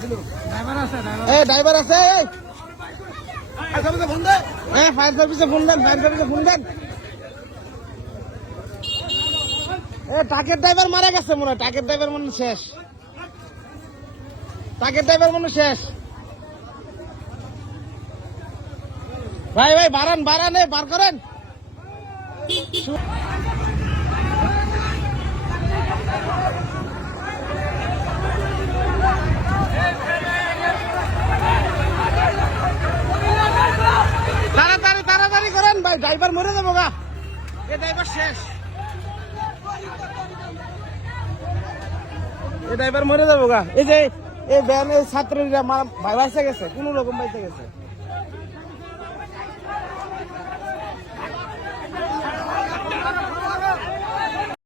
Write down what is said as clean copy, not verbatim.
driver আছে fire সার্ভিসে phone দেন ট্রাকের ড্রাইভার মারা গেছে মনে হয় ট্রাকের ড্রাইভার মনে শেষ ভাই বাড়ান বার করেন তাড়াতাড়ি করেন ভাই ড্রাইভার মরে যাবো গা এ ড্রাইভার শেষ এই যে এই ভ্যানের ছাত্রীরা ভাই বাইসে গেছে কোন রকম বাইসে গেছে